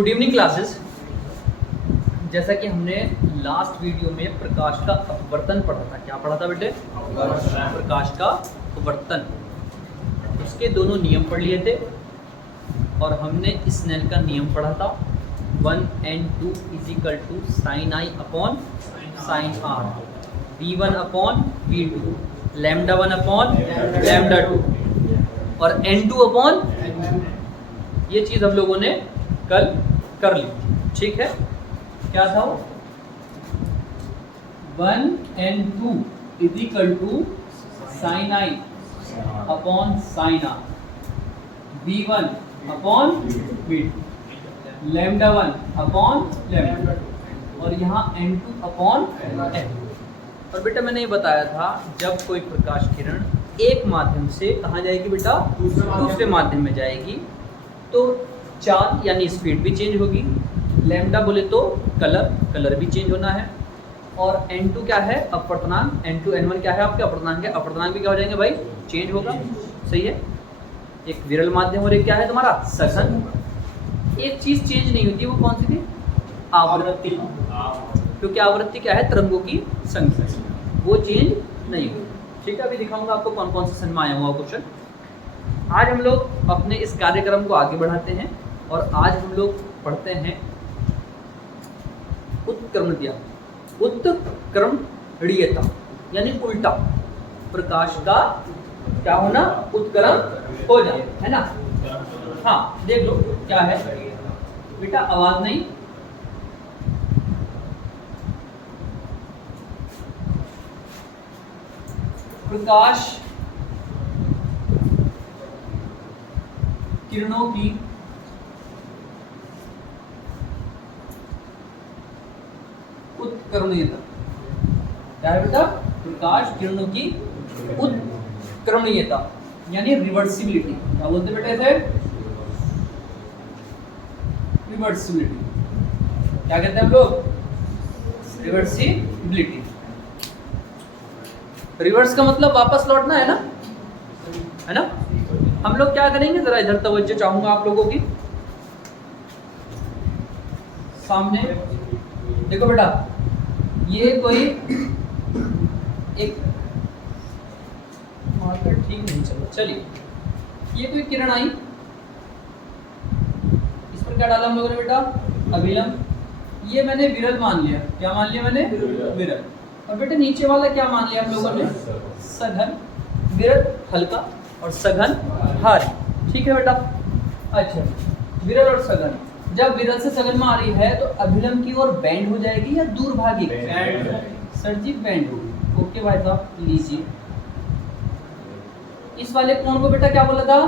Good evening classes. जैसा कि हमने लास्ट वीडियो में प्रकाश का अपवर्तन पढ़ा था। क्या पढ़ा था बेटे? प्रकाश का अपवर्तन। उसके दोनों नियम पढ़ लिए थे और हमने स्नेल का नियम पढ़ा था 1n2 = sin I upon sin r, v1 upon v2, λ1 upon λ2 और n2 अपॉन। ये चीज़ हम लोगों ने कल कर ली, ठीक है। क्या था वो? 1n2 = sin I upon sin r, v1 upon v2, λ1 upon λ2 और यहाँ n2 अपॉन n। और बेटा मैंने ये बताया था जब कोई प्रकाश किरण एक माध्यम से कहाँ जाएगी बेटा? दूसरे माध्यम में जाएगी तो चाल यानी स्पीड भी चेंज होगी। लैम्डा बोले तो कलर भी चेंज होना है। और n2 क्या है? अपवर्तनांक। n2 n1 क्या है? आपके अपवर्तनांक है। अपवर्तनांक भी क्या हो जाएंगे भाई? चेंज होगा। सही है। एक विरल माध्यम और एक क्या है तुम्हारा? सघन। एक चीज चेंज नहीं होती, वो कौन सी थी? आवृत्ति। क्योंकि आवृत्ति क्या है? तरंगों की संख्या, वो चेंज नहीं होती। ठीक है, अभी दिखाऊंगा आपको कौन कौन से सन में आया हुआ क्वेश्चन। आज हम लोग अपने इस कार्यक्रम को आगे बढ़ाते हैं और आज हम लोग पढ़ते हैं उत्क्रमणीयता। उत्क्रमणीयता यानी उल्टा, प्रकाश का क्या होना? उत्क्रमण हो जाए, है ना। हाँ देख लो क्या है बेटा, आवाज नहीं। प्रकाश किरणों की उत्क्रमणीयता क्या है बेटा? प्रकाश किरणों की उत्क्रमणीयता यानी रिवर्सिबिलिटी। क्या बोलते बेटा इसे? रिवर्सिबिलिटी। क्या कहते हैं हम लोग? रिवर्सिबिलिटी। रिवर्स का मतलब वापस लौटना है ना, है ना। हम लोग क्या करेंगे, जरा इधर तवज्जो चाहूंगा आप लोगों की। सामने देखो बेटा, ये कोई एक मार्कर ठीक नहीं चलो, चलिए ये कोई किरण आई, इस पर क्या डाला हम लोगों ने बेटा? अभिलंब। ये मैंने विरल मान लिया। क्या मान लिया मैंने? विरल। और बेटे नीचे वाला क्या मान लिया हम लोगों ने? सघन। विरल हल्का और सघन भारी। ठीक है बेटा। अच्छा, विरल और सघन, जब विरल से सघन में आ रही है तो अभिलंब की ओर बैंड हो जाएगी या दूर भागेगी? सर जी बैंड होगी। ओके भाई साहब, लीजिए इस वाले कोण को बेटा क्या बोला था?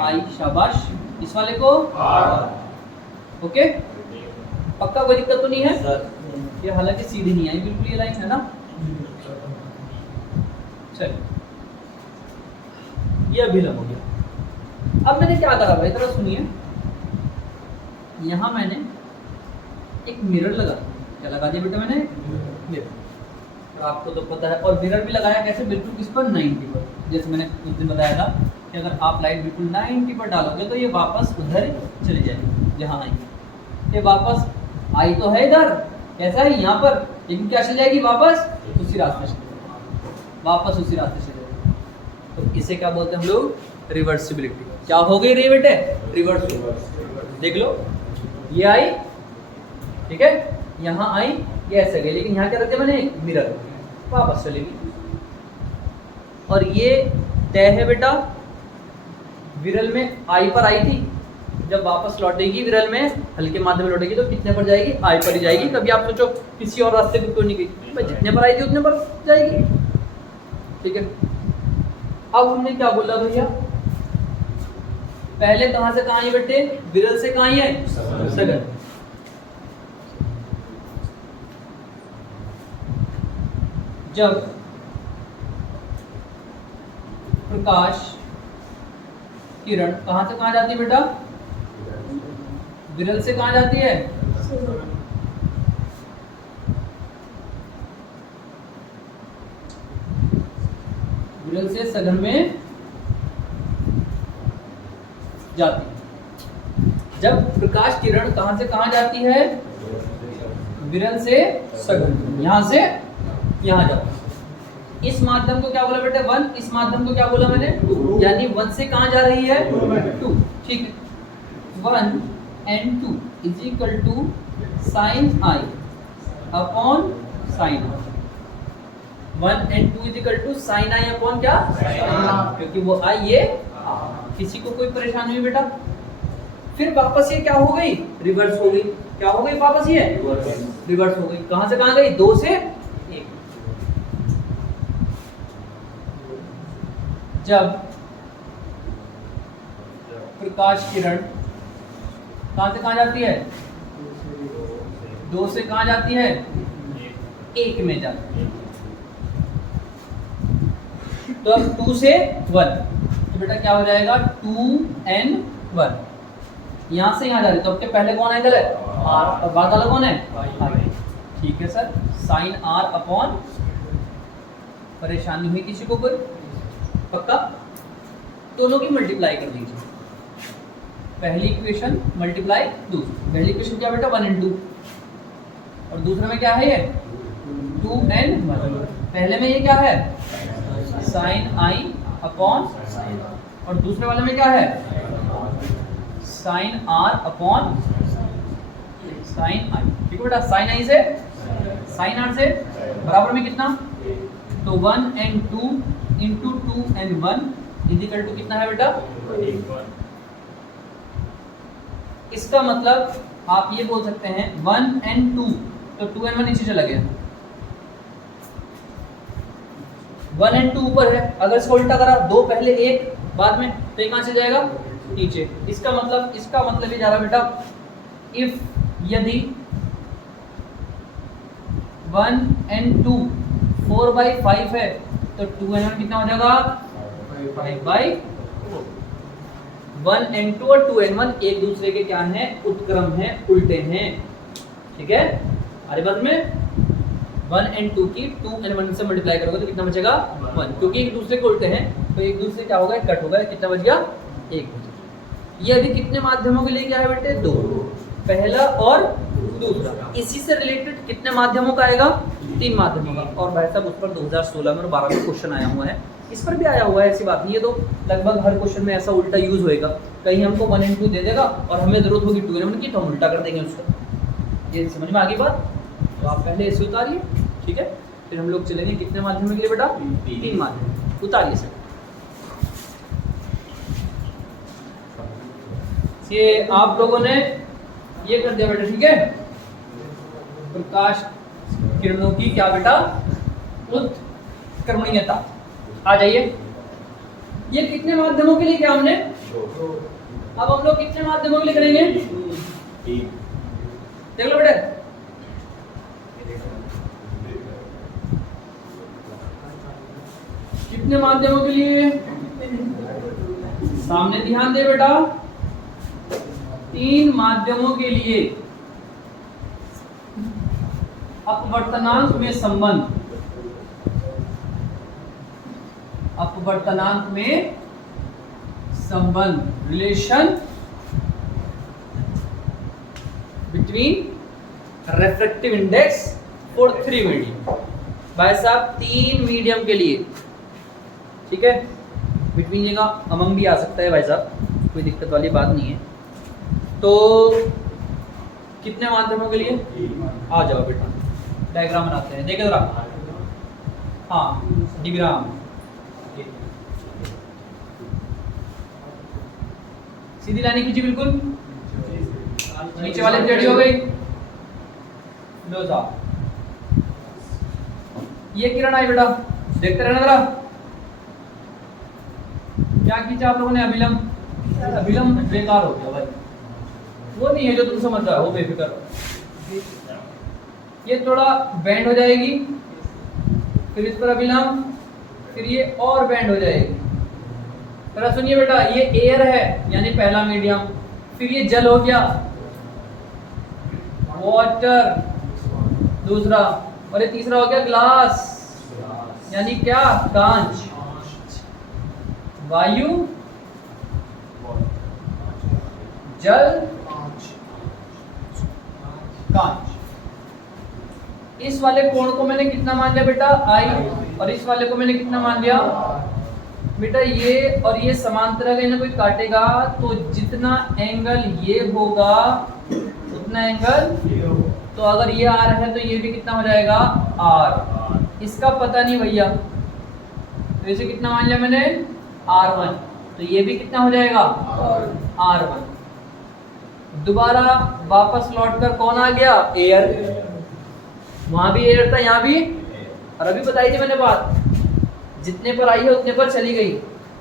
आई। शाबाश। इस वाले को ओके, पक्का, कोई दिक्कत तो नहीं है? ये हालांकि सीधी नहीं आई बिल्कुल, ये लाइन है ना। चलिए ये अभिलंब हो गया। अब मैंने क्या करा भाई, जरा सुनिए। यहां मैंने एक मिरर लगा। क्या लगा दिया बेटा मैंने? मिरर। और आपको तो पता है, और मिरर भी लगाया कैसे? बिल्कुल किस पर? 90 पर। जैसे मैंने उस दिन बताया था कि अगर आप लाइट बिल्कुल 90 पर डालोगे तो ये वापस उधर चली जाएगी जहां आई। ये वापस आई तो है इधर, कैसा है यहाँ पर, लेकिन क्या चल जाएगी? वापस उसी रास्ते से, वापस उसी रास्ते से। तो इसे क्या बोलते हैं हम लोग? रिवर्सिबिलिटी। क्या हो गई रे बेटे? रिवर्स। देख लो, ये आई, ठीक है, यहाँ आई, ये ऐसे गई, लेकिन यहाँ क्या रखते मैंने? मिरर, वापस चलेगी। और ये तय है बेटा, विरल में आई पर आई थी, जब वापस लौटेगी विरल में हल्के माध्यम में लौटेगी तो कितने पर जाएगी? आई पर ही जाएगी। कभी आप सोचो किसी और रास्ते पर क्यों नहीं गई भाई? जितने पर आई थी उतने पर जाएगी। ठीक है। अब हमने क्या बोला भैया? पहले कहां से कहां आई बेटे? विरल से कहां है? सघन। जब प्रकाश किरण कहां से कहां जाती है बेटा? विरल से कहां जाती है? विरल से सघन में जाती है। जब प्रकाश किरण कहां से कहां जाती है, विरल से सघन, यहां से यहां जाती है। इस माध्यम को क्या बोला बेटा 1, इस माध्यम को क्या बोला मैंने 2, यानी 1 से कहां जा रही है 2, ठीक है। 1 and 2 is equal to sine I upon sine r. 1 and 2 is equal to sine I upon क्या, क्योंकि वो आई ये किसी को कोई परेशानी हुई बेटा। फिर वापस ये क्या हो गई, रिवर्स हो गई। क्या हो गई वापस ये रिवर्स हो गई। कहां से कहां गई, 2 से 1। जब प्रकाश किरण कहां से कहां जाती है, 2 से कहां जाती है, 1 में जाती है। तो अब 2 से 1 तो बेटा क्या हो जाएगा 2n1। यहां से यहां जा रही, तो अब पहले कौन एंगल है r और बाद वाला कौन है फाई। ठीक है सर, साइन r अपॉन, परेशानी हुई किसी को कोई, पक्का। दोनों की मल्टीप्लाई कर दीजिए, पहली इक्वेशन मल्टीप्लाई दूसरी। पहली इक्वेशन क्या बेटा 1 and 2 और दूसरे में क्या है ये 2n1। पहले में ये क्या है साइन i अपॉन, और दूसरे वाले में क्या है sine r upon sine i। ठीक है बेटा, साइन i से साइन r से बराबर में कितना, तो 1 and 2 into 2 and 1 is equal to कितना है बेटा 1। इसका मतलब आप ये बोल सकते हैं 1 and 2, तो 2 and 1 नीचे चला गया, 1 and 2 ऊपर है। अगर इसको उल्टा करा, 2 पहले 1 बाद में, तो ये कहां से जाएगा नीचे। इसका मतलब ये जा रहा बेटा, इफ यदि 1 and 2 4/5 है, तो 2 and 1 कितना हो जाएगा 5/4। 1 and 2 और 2 and 1 एक दूसरे के क्या हैं, उत्क्रम हैं, उल्टे हैं। ठीक है, अरे बात में 1 and 2 की 2 and 1 से मल्टीप्लाई करोगे तो कितना बचेगा 1, क्योंकि एक दूसरे को उल्टे हैं, तो एक दूसरे क्या होगा कट होगा। कितना बच गया 1। ये अभी कितने माध्यमों के लिए क्या है बेटे 2, पहला और दूसरा। इसी से रिलेटेड कितने माध्यमों का आएगा 3 माध्यमों का। और भाई साहब उस पर 2016 में और 12 में क्वेश्चन आया हुआ है, इस पर भी आया हुआ है, ऐसी बात नहीं है। तो लगभग हर क्वेश्चन में ऐसा उल्टा यूज होएगा, कहीं हमको 1 and 2 दे देगा और हमें जरूरत होगी 2 and 1 की, तो हम उल्टा कर देंगे उसको। ये समझ में आ गई बात, तो आप पहले ऐसे उतारिए, ठीक है। फिर हम लोग चलेंगे कितने माध्यमों के लिए बेटा 3 माध्यम। उतारिए सर, ये आप लोगों ने ये कर दिया बेटा, ठीक है। प्रकाश किरणों की क्या बेटा उत्क्रमणीयता। आ जाइए, ये कितने माध्यमों के लिए क्या हमने, अब हम लोग कितने माध्यमों के लिए करेंगे, देख लो बेटा। कितने माध्यमों के लिए, सामने ध्यान दे बेटा, 3 माध्यमों के लिए अपवर्तनांक में संबंध, अपवर्तनांक में संबंध, relation between refractive index for 3 medium. भाई साहब 3 मीडियम के लिए, ठीक है। बिटवीन जगह अमंग भी आ सकता है भाई साहब, कोई दिक्कत वाली बात नहीं है। तो कितने माध्यमों के लिए, आ जाओ बेटा, डायग्राम बनाते हैं, देखे जरा। हाँ डिग्राम, सीधी लाइन खींची बिल्कुल, नीचे वाले भी रेडी हो गई। लो साहब, ये किरण आई बेटा, देखते रहना जरा। क्या खींचा आप लोगों ने, अभिलंब। अभिलंब बेकार हो गया भाई, वो नहीं है जो तुम समझ रहे हो, बेफिक्र। ये थोड़ा बैंड हो जाएगी, फिर इस पर अभिलंब, फिर ये और बैंड हो जाएगी। जरा सुनिए बेटा, ये एयर है यानी पहला मीडियम, फिर ये जल हो गया, वाटर दूसरा, और ये तीसरा हो गया ग्लास, यानी क्या कांच। वायु, जल कांच। इस वाले कोण को मैंने कितना मान लिया बेटा आई, और इस वाले को मैंने कितना मान लिया बेटा ये, और ये समांतर अगर इन्हें कोई काटेगा तो जितना एंगल ये होगा उतना एंगल, तो अगर ये आर है तो ये भी कितना हो जाएगा आर। इसका पता नहीं भैया, तो इसे कितना मान लिया मैंने R1, तो ये भी कितना हो जाएगा R1। दोबारा वापस लौटकर कौन आ गया एयर, वहां भी एयर था यहाँ भी, और अभी बताई थी मैंने बात, जितने पर आई है उतने पर चली गई,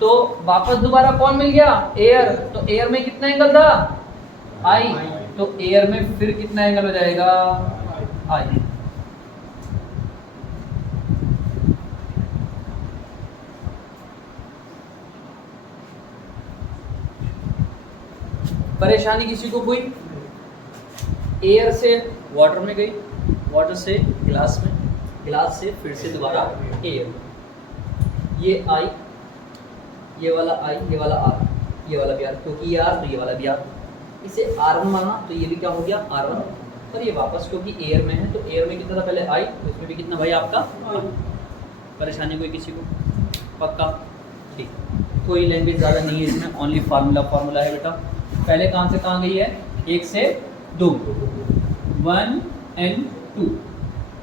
तो वापस दोबारा कौन मिल गया एयर, तो एयर में कितना एंगल था आई, तो एयर में फिर कितना एंगल हो जाएगा आई। परेशानी किसी को कोई, एयर से वाटर में गई, वाटर से गिलास में, गिलास से फिर से दोबारा एयर, ये आई, ये वाला आई, ये वाला आर, ये वाला भी आर, क्योंकि ये आर तो ये वाला भी आर, इसे R1 माना तो ये भी क्या हो गया R1, और ये वापस क्योंकि एयर में है तो एयर में कितना था पहले आई, तो इसमें भी कितना भाई आपका। परेशानी कोई किसी को, पक्का ठीक, कोई लैंग्वेज ज़्यादा नहीं है इसमें, ओनली फार्मूला है बेटा। पहले कहाँ से कहाँ गई है, 1 से 2, 1 and 2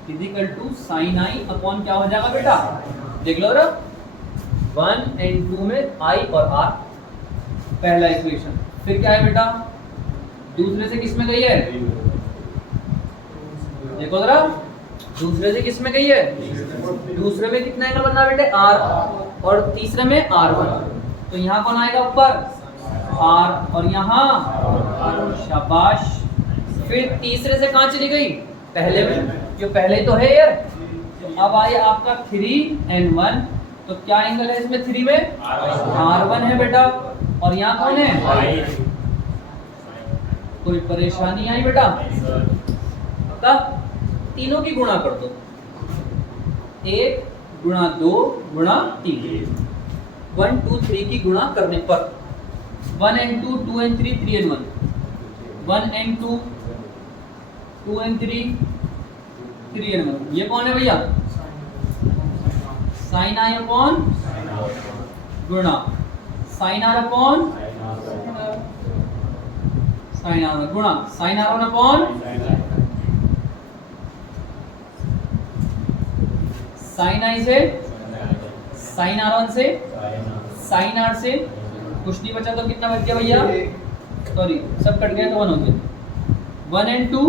is equal to sine I upon क्या हो जाएगा बेटा, देख लो जरा, 1 and 2 में आई और आर, पहला इक्वेशन। फिर क्या है बेटा, दूसरे से किस में गई है, देखो जरा, दूसरे से किस में गई है, दूसरे में कितना एंगल बनना बेटे आर, और तीसरे में R1, तो यहाँ कौन आएगा ऊपर आर, और यहाँ शाबाश। फिर तीसरे से कहाँ चली गई, पहले में, जो पहले तो है यार, अब आए आपका 3 and 1, तो क्या एंगल है इसमें 3 में R1 है बेटा, और यहाँ कौन है, कोई परेशानी आई बेटा, पक्का। तीनों की गुणा कर दो, 1 गुणा 2 गुणा 3, 1 2 3 की गुणा करने पर 1 and 2, 2 and 3, 3 and 1, 1 and 2, 2 and 3, 3 and 1, ये कौन है भैया, साइन आई अपॉन गुणा sine R upon sine R गुणा sine R one upon sine I से, साइन आर वन से, साइन आर से, कुछ नहीं बचा तो कितना बच गया भैया, सॉरी सब कट गया तो 1 हो गया, 1 and 2,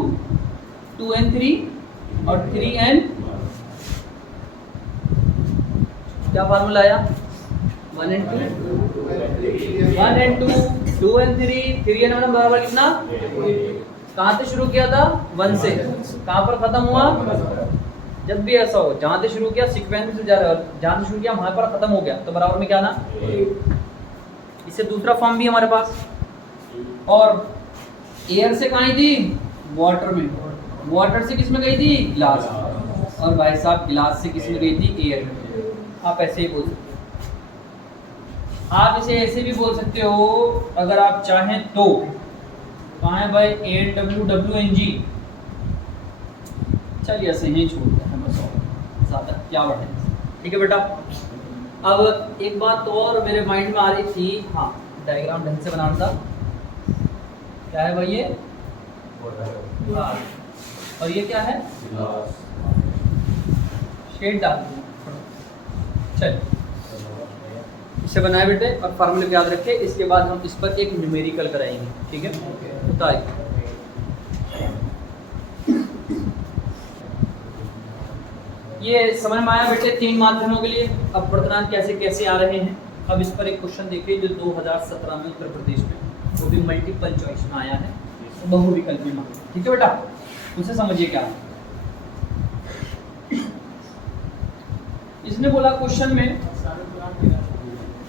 2 and 3 और 3 and क्या फार्मूला आया, 1 and 2, 1 and 2, 2 and 3, 3 and 1 बराबर कितना, कहाँ से शुरू किया था 1 से, कहाँ पर खत्म हुआ, जब भी ऐसा हो जहाँ से शुरू किया सीक्वेंस से जा रहा है, जहाँ से शुरू किया वहाँ पर खत्म हो गया तो बराबर में क्या ना, इससे दूसरा फॉर्म भी हमारे पास। और एयर से कहाँ थी, वाटर में, वाटर से किस में गई थी, ग्लास, और भाई साहब ग्लास से किस में गई थी, एयर में। आप ऐसे ही बोल सकते हो, आप इसे ऐसे भी बोल सकते हो अगर आप चाहें तो, कहाँ है भाई AWWNG, चलिए ऐसे ही छोड़ते हैं बस, और ज़्यादा क्या बढ़े, ठीक है बेटा। अब एक बात तो और मेरे माइंड में आ रही थी, हाँ डायग्राम ढंग से बनाना था, क्या है भाई ये, और ये क्या है, शेड डाल दूँ, चल इसे बनाए बेटे, और फार्मूले याद रखें, इसके बाद हम इस पर एक न्यूमेरिकल कराएंगे, ठीक है। बताइए ये समझ में आया बेटे 3 माध्यमों के लिए अपवर्तनांक कैसे कैसे आ रहे हैं। अब इस पर एक क्वेश्चन देखिए जो 2017 में उत्तर प्रदेश में, वो भी मल्टीपल चॉइस में आया है, बहुविकल्पी में, ठीक है बेटा, उसे समझिए क्या है। इसने बोला क्वेश्चन में,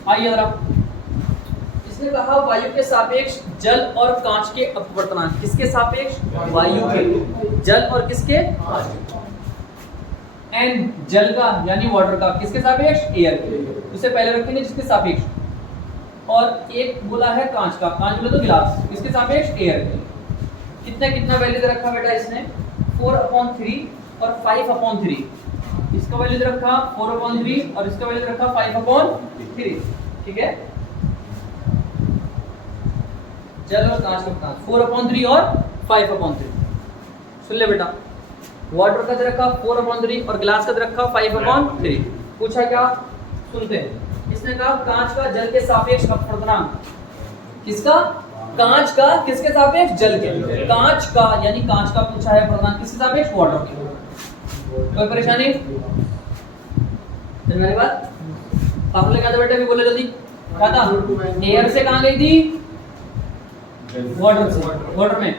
आइए जरा, इसने कहा वायु के सापेक्ष जल और कांच के अपवर्तनांक, किसके सापेक्ष, वायु के, जल और किसके, एन जल का यानी वाटर का, किसके सापेक्ष, एयर के, उसे पहले रखेंगे जिसके सापेक्ष। और एक बोला है कांच का, कांच बोले तो गिलास, किसके सापेक्ष, एयर के। कितना कितना वैल्यू दे रखा बेटा इसने 4/3 और 5/3। इसका वैल्यू दे रखा 4/3 और इसका वैल्यू दे रखा 5/3। ठीक है, चलो कांच का कांच 4/3 और 5/3। सुन ले बेटा, वाटर का दे रखा 4/3 और ग्लास का दे रखा 5/3। पूछा क्या, सुनते हैं। इसने कहा कांच का जल के सापेक्ष अपवर्तनांक, किसका, कांच का किसके सापेक्ष, जल के। कांच का यानी कांच का पूछा है अपवर्तनांक किसके सापेक्ष, वाटर के। कोई परेशानी, समझ में बात। फार्मूला क्या था बेटा, भी बोले जल्दी, क्या था, एयर से कहां गई थी, वाटर से, वाटर में,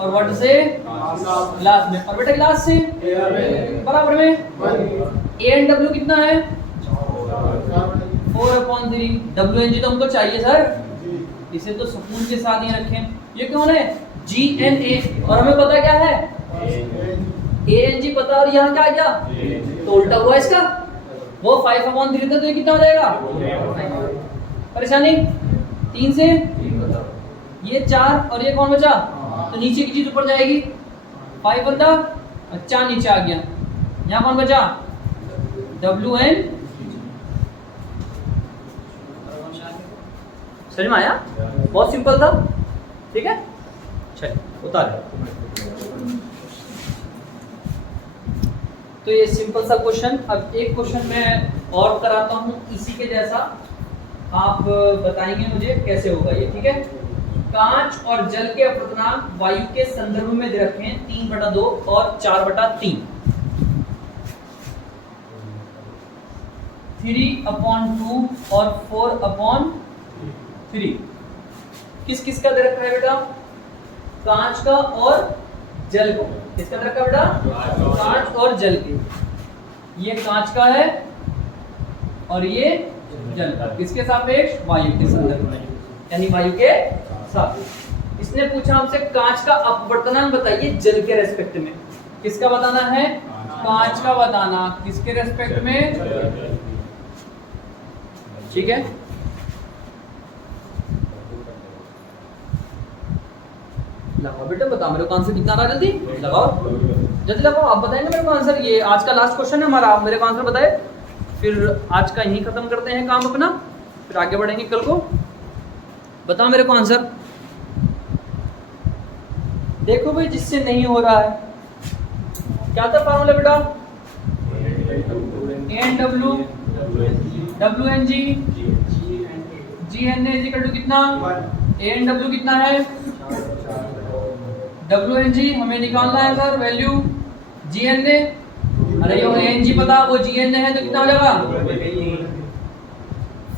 और वाटर से ग्लास में, और बेटा ग्लास से बराबर में। ए एंड डब्ल्यू कितना है 4/3। डब्ल्यू एन जी तो हमको चाहिए सर, इसे तो सुकून के साथ ही रखें। ये कौन है, जी एन ए, और हमें पता क्या है, ए एन जी पता, और यहाँ क्या आ गया, तो उल्टा हुआ इसका, वो 5/3 था तो ये कितना हो जाएगा, परेशानी 3 से, ये 4 और ये कौन बचा, तो नीचे की चीज ऊपर जाएगी, 5 बंदा, अच्छा नीचे आ गया, यहाँ कौन बचा, डब्ल्यू एन। समझ में आया, बहुत सिंपल था। ठीक है, चलिए उतार। तो ये सिंपल सा क्वेश्चन। अब एक क्वेश्चन मैं और कराता हूँ इसी के जैसा, आप बताएंगे मुझे कैसे होगा ये। ठीक है, कांच और जल के अपवर्तनांक वायु के संदर्भ में दे रखे हैं 3/2 और 4/3। 3/2 और 4/3 किस किस का दे रखा है बेटा, कांच का और जल का। किसका दे रखा बेटा, कांच और जल के। ये कांच का है और ये जल का, किसके सापेक्ष, वायु के संदर्भ में, यानी वायु के सापेक्ष। इसने पूछा हमसे कांच का अपवर्तनांक बताइए जल के रेस्पेक्ट में। किसका बताना है, कांच का बताना, किसके रेस्पेक्ट में, ठीक है। लगाओ बेटा, बताओ मेरे को आंसर कितना आ रहा है, जल्दी लगाओ, जल्दी लगाओ। आप बताएंगे मेरे को आंसर, ये आज का लास्ट क्वेश्चन है हमारा, आप मेरे को आंसर बताए, फिर आज का यहीं खत्म करते हैं काम अपना, फिर आगे बढ़ेंगे कल को। बताओ मेरे को आंसर, देखो भाई जिससे नहीं हो रहा है, क्या था फार्मूला बेटा, N W, W N G, G N A equal to कितना, एन डब्ल्यू कितना है, डब्ल्यू एन जी हमें निकालना है sir value, G N A, अरे ये एन जी पता, वो जी एन ए है तो कितना हो जाएगा,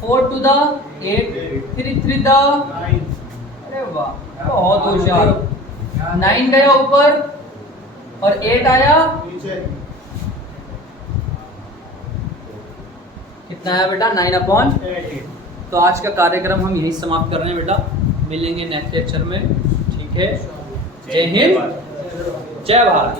4 to the 8, 3 3 the, अरे वाह बहुत होशियार, 9 गया ऊपर और 8 आया नीचे, कितना आया बेटा, 9/8। तो आज का कार्यक्रम हम यही समाप्त कर रहे हैं बेटा, मिलेंगे नेक्स्ट लेक्चर में। ठीक है, जय हिंद, जय भारत।